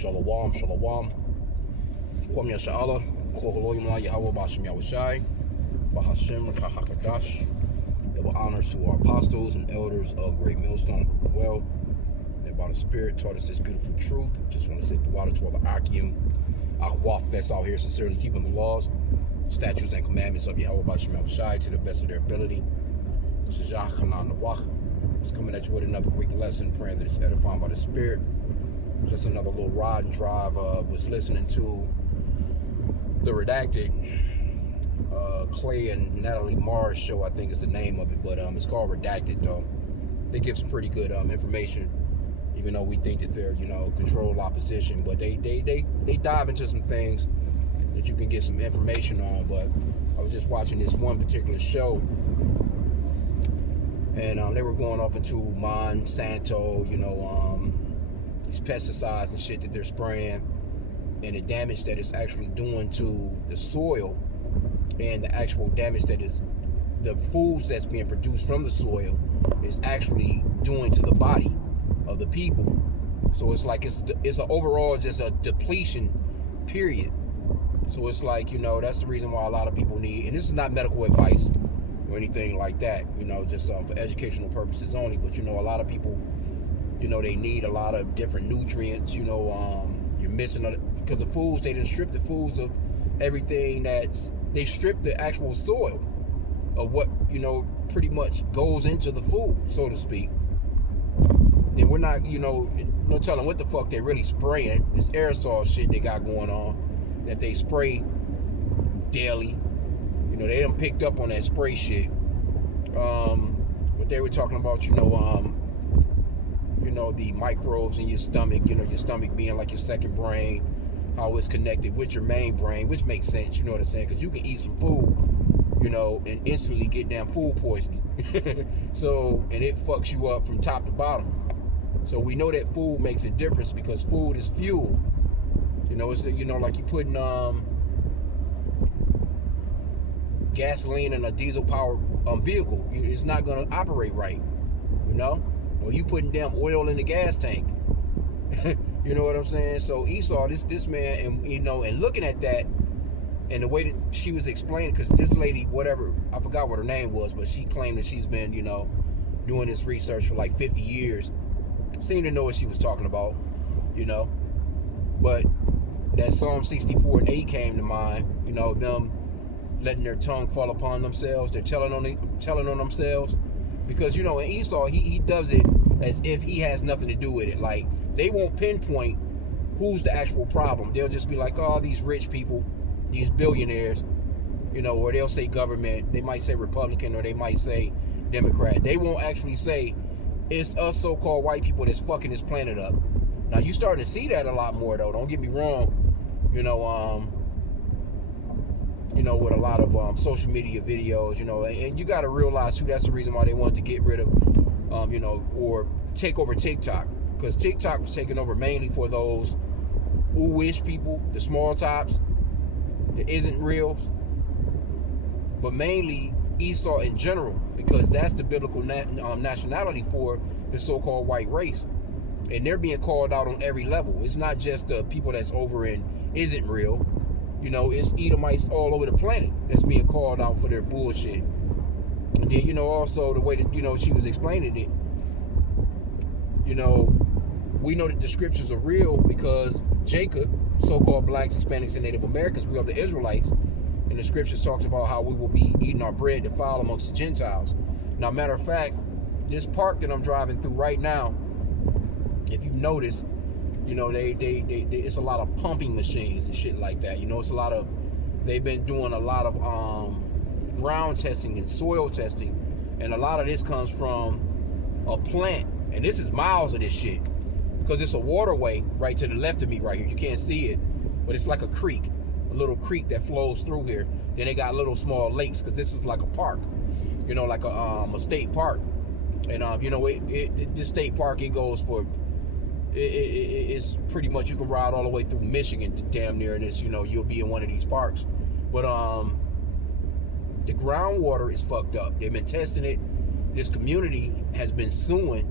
Shalom, shalom. Kwam Yasha'Allah, Koholoyimla Yahweh Bashim Yahushai, Bahashim Kahakadash. Double honors to our apostles and elders of Great Millstone well. That by the Spirit taught us this beautiful truth. Just want to say the water to all the Akim, Akhwaf that's out here sincerely keeping the laws, statutes, and commandments of Yahweh Bashim Yahushai to the best of their ability. This is Yah Hanan Nawach. It's coming at you with another quick lesson, praying that it's edifying by the Spirit. Just another little ride and drive. Was listening to the Redacted Clay and Natalie Mars show, I think is the name of it, but it's called Redacted though. They give some pretty good information, even though we think that they're controlled opposition, but they dive into some things that you can get some information on. But I was just watching this one particular show, and they were going off into Monsanto, these pesticides and shit that they're spraying, and the damage that it's actually doing to the soil, and the actual damage that is the foods that's being produced from the soil is actually doing to the body of the people. So it's like it's an overall just a depletion period. So it's like, that's the reason why a lot of people need, and this is not medical advice or anything like that, just for educational purposes only, but a lot of people, they need a lot of different nutrients. You're missing because the foods, they didn't strip the foods of everything. They strip the actual soil of what pretty much goes into the food, so to speak. Then we're not no telling what the fuck they really spraying. This aerosol shit they got going on that they spray daily. They done picked up on that spray shit. But they were talking about the microbes in your stomach, your stomach being like your second brain, how it's connected with your main brain, which makes sense, you know what I'm saying? Because you can eat some food, and instantly get damn food poisoning. So, and it fucks you up from top to bottom. So we know that food makes a difference because food is fuel. It's like you putting gasoline in a diesel powered vehicle. It's not gonna operate right, or you putting damn oil in the gas tank. You know what I'm saying? So Esau, this man, and and looking at that, and the way that she was explaining, because this lady, whatever, I forgot what her name was, but she claimed that she's been, doing this research for like 50 years. Seemed to know what she was talking about, But that Psalm 64:8 came to mind, them letting their tongue fall upon themselves. They're telling on themselves. Because, in Esau, he does it as if he has nothing to do with it. Like, they won't pinpoint who's the actual problem. They'll just be like, oh, these rich people, these billionaires, or they'll say government. They might say Republican, or they might say Democrat. They won't actually say it's us so-called white people that's fucking this planet up. Now, you starting to see that a lot more, though. Don't get me wrong. With a lot of social media videos, and you got to realize too, that's the reason why they wanted to get rid of, or take over TikTok, because TikTok was taken over mainly for those ooh-ish people, the small tops, that isn't real, but mainly Esau in general, because that's the biblical nationality for the so-called white race, and they're being called out on every level. It's not just the people that's over in isn't real. It's Edomites all over the planet that's being called out for their bullshit. And then, also the way that, she was explaining it, we know that the scriptures are real because Jacob, so-called blacks, Hispanics, and Native Americans, we are the Israelites. And the scriptures talks about how we will be eating our bread defiled amongst the Gentiles. Now, matter of fact, this park that I'm driving through right now, if you notice, they it's a lot of pumping machines and shit like that. It's a lot of, they've been doing a lot of ground testing and soil testing, and a lot of this comes from a plant, and this is miles of this shit, because it's a waterway right to the left of me right here. You can't see it, but it's like a creek, a little creek that flows through here. Then they got little small lakes, because this is like a park, like a state park, and this state park, it goes for, it's pretty much, you can ride all the way through Michigan to damn near, and it's, you'll be in one of these parks. But the groundwater is fucked up. They've been testing it. This community has been suing,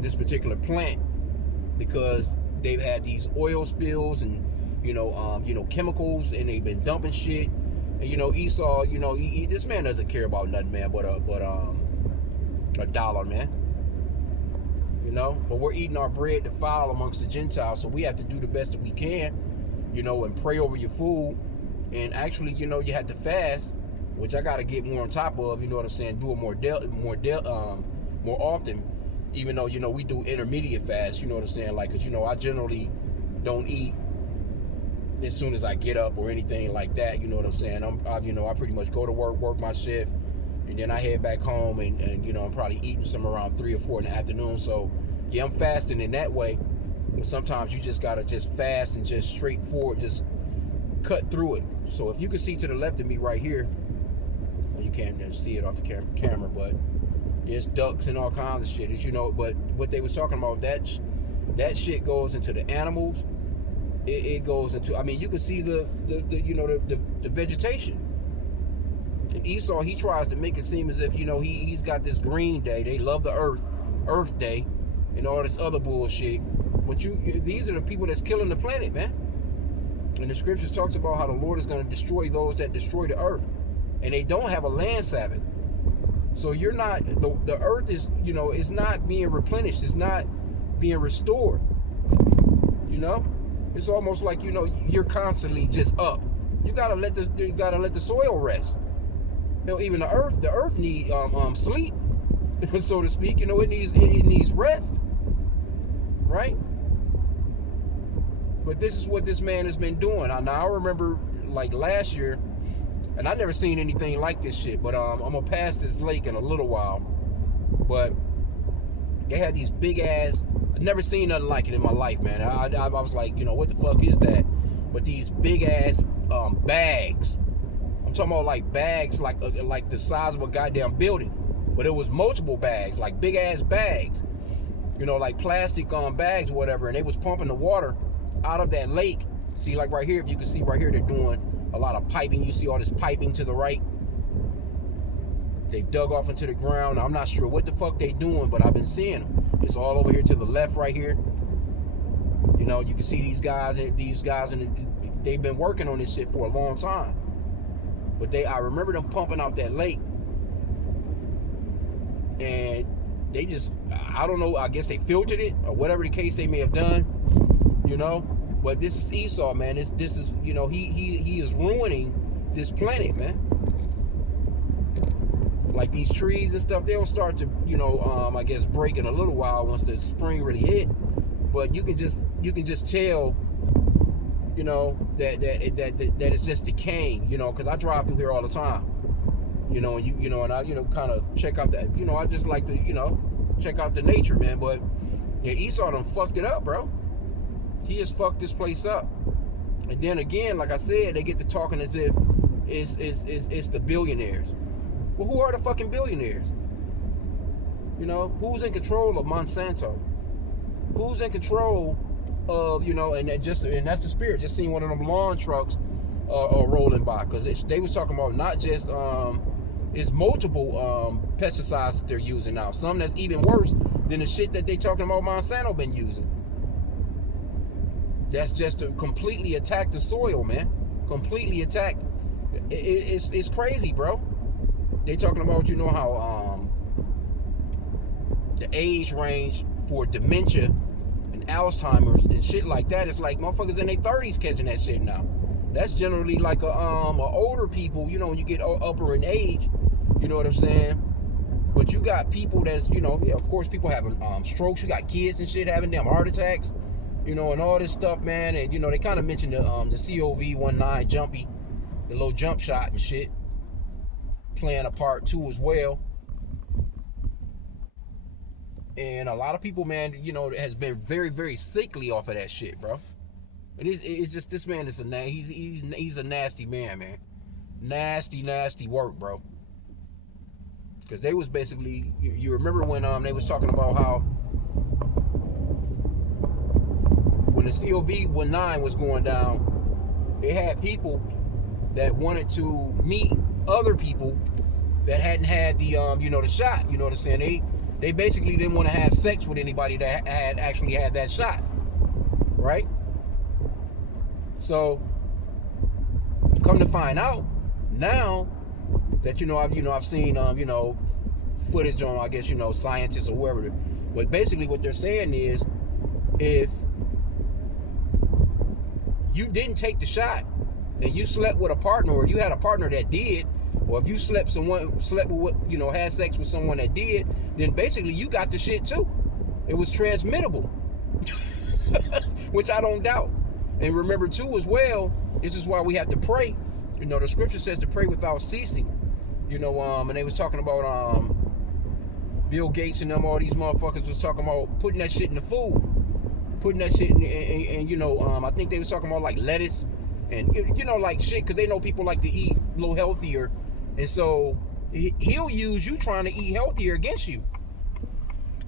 this particular plant, because they've had these oil spills and chemicals, and they've been dumping shit. And Esau, this man doesn't care about nothing, man, but a dollar, man. But we're eating our bread defiled amongst the Gentiles, so we have to do the best that we can, and pray over your food. And actually, you have to fast, which I got to get more on top of. You know what I'm saying? Do it more often. Even though we do intermediate fast. You know what I'm saying? Like, cause I generally don't eat as soon as I get up or anything like that. You know what I'm saying? I pretty much go to work my shift, and then I head back home, and I'm probably eating somewhere around 3 or 4 in the afternoon. So yeah, I'm fasting in that way. And sometimes you just gotta just fast and just straightforward, just cut through it. So if you can see to the left of me right here, well, you can't see it off the camera, but there's ducks and all kinds of shit, but what they was talking about, that shit goes into the animals. It goes into, you can see the vegetation. And Esau, he tries to make it seem as if he's got this green day. They love the earth day, and all this other bullshit. But these are the people that's killing the planet, man. And the scriptures talks about how the Lord is going to destroy those that destroy the earth, and they don't have a land Sabbath. So you're not, the earth is, it's not being replenished. It's not being restored. It's almost like, you're constantly just up. You gotta let the soil rest. Even the earth needs sleep, so to speak. It needs rest, right? But this is what this man has been doing. Now I remember like last year, and I never seen anything like this shit. But I'm gonna pass this lake in a little while. But they had these big ass. I've never seen nothing like it in my life, man. I was like, what the fuck is that? But these big ass bags. I'm talking about like bags like the size of a goddamn building. But it was multiple bags, like big ass bags. Like plastic bags or whatever. And they was pumping the water out of that lake. See, like right here, if you can see right here, they're doing a lot of piping. You see all this piping to the right. They dug off into the ground. Now, I'm not sure what the fuck they doing, but I've been seeing them. It's all over here to the left right here. You can see these guys, and they've been working on this shit for a long time. But I remember them pumping out that lake. And they just, I don't know, I guess they filtered it or whatever the case they may have done, But this is Esau, man. This is, he is ruining this planet, man. Like these trees and stuff, they'll start to, I guess break in a little while once the spring really hit. But you can just tell, that it's just decaying, because I drive through here all the time, and I, kind of check out that, I just like to, check out the nature, man. But yeah, Esau done fucked it up, bro. He has fucked this place up. And then again, like I said, they get to talking as if it's the billionaires. Well, who are the fucking billionaires? Who's in control of Monsanto? Who's in control of, and that's the spirit. Just seeing one of them lawn trucks rolling by, because they was talking about not just it's multiple pesticides that they're using now. Some that's even worse than the shit that they talking about Monsanto been using. That's just to completely attack the soil, man. Completely attack. It's crazy, bro. They talking about, how the age range for dementia and Alzheimer's and shit like that is like motherfuckers in their 30s catching that shit now. That's generally like a older people, when you get upper in age, you know what I'm saying? But you got people that's, of course people having strokes. You got kids and shit having them heart attacks, and all this stuff, man. And, they kind of mentioned the COV19 Jumpy, the little jump shot and shit, playing a part too as well. And a lot of people, man, has been very, very sickly off of that shit, bro. And it's just, this man is he's a nasty man, man. Nasty work, bro. Because they was basically, you remember when they was talking about how when the COV19 was going down, they had people that wanted to meet other people that hadn't had the the shot. You know what I'm saying? They basically didn't want to have sex with anybody that had actually had that shot. right? So come to find out now that I've seen footage on, I guess, scientists or whoever. But basically what they're saying is, if you didn't take the shot and you slept with a partner, or you had a partner that did, or if you slept with, had sex with someone that did, then basically you got the shit too. It was transmittable. Which I don't doubt. And remember too as well, this is why we have to pray. The scripture says to pray without ceasing. And they was talking about Bill Gates and them, all these motherfuckers was talking about putting that shit in the food. Putting that shit in, I think they was talking about like lettuce and, like shit, because they know people like to eat a little healthier. And so he'll use you trying to eat healthier against you.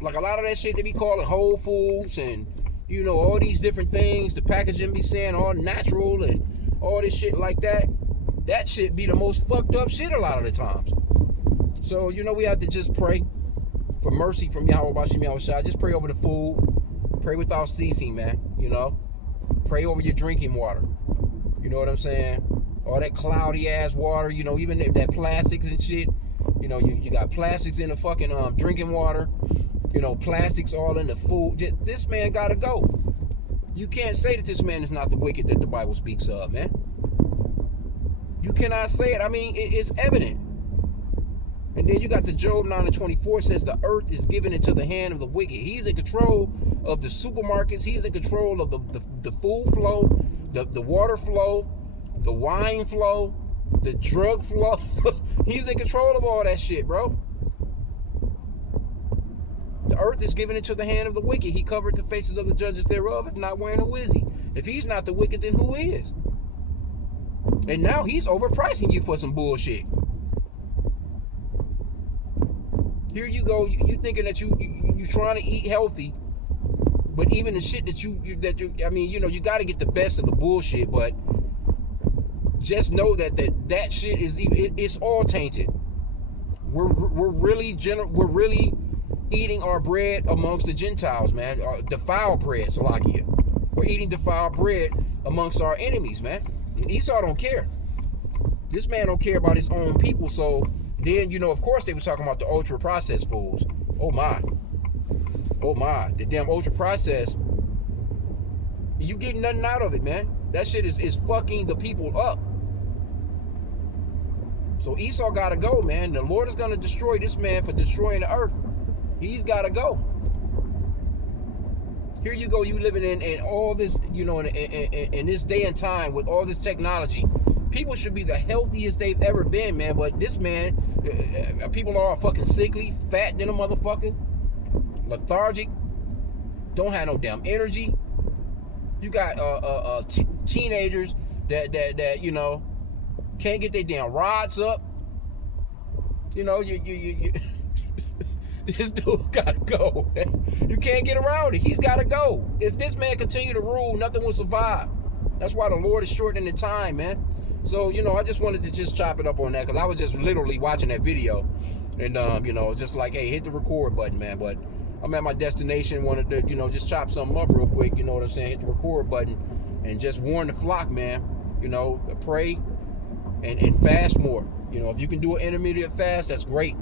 Like a lot of that shit they be calling Whole Foods and, all these different things. The packaging be saying all natural and all this shit like that. That shit be the most fucked up shit a lot of the times. So, we have to just pray for mercy from Yahweh Bashim Yahushua. Just pray over the food. Pray without ceasing, man. Pray over your drinking water. You know what I'm saying? All that cloudy ass water, even that plastics and shit. You got plastics in the fucking drinking water. Plastics all in the food. This man gotta go. You can't say that this man is not the wicked that the Bible speaks of, man. You cannot say it. I mean, it's evident. And then you got the Job 9:24 says the earth is given into the hand of the wicked. He's in control of the supermarkets. He's in control of the food flow, the water flow, the wine flow, the drug flow. He's in control of all that shit, bro. The earth is given into the hand of the wicked. He covered the faces of the judges thereof. If not, wherein who is he? If he's not the wicked, then who is? And now he's overpricing you for some bullshit. Here you go. You thinking that you trying to eat healthy, but even the shit that you got to get the best of the bullshit. But just know that shit it's all tainted. We're really eating our bread amongst the Gentiles, man. Defiled bread, Salakia. We're eating defiled bread amongst our enemies, man. And Esau don't care. This man don't care about his own people. So then, of course they were talking about the ultra processed foods. Oh my. The damn ultra processed. You getting nothing out of it, man. That shit is fucking the people up. So Esau gotta go, man. The Lord is gonna destroy this man for destroying the earth. He's gotta go. Here you go, you living in all this, in this day and time with all this technology. People should be the healthiest they've ever been, man. But this man, people are all fucking sickly, fat than a motherfucker, lethargic, don't have no damn energy. You got teenagers that can't get their damn rods up. This dude gotta go. You can't get around it. He's gotta go. If this man continue to rule, nothing will survive. That's why the Lord is shortening the time, man. So, I just wanted to just chop it up on that, because I was just literally watching that video. And, just like, hey, hit the record button, man. But I'm at my destination, wanted to, just chop something up real quick, you know what I'm saying? Hit the record button and just warn the flock, man. Pray and fast more. If you can do an intermediate fast, that's great.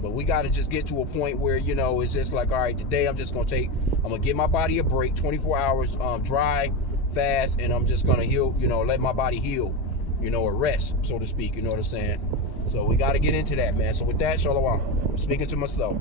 But we got to just get to a point where, it's just like, all right, today I'm going to give my body a break, 24 hours, dry, fast, and I'm just going to heal, let my body heal, or rest, so to speak, you know what I'm saying? So we got to get into that, man. So with that, Shalom, I'm speaking to myself.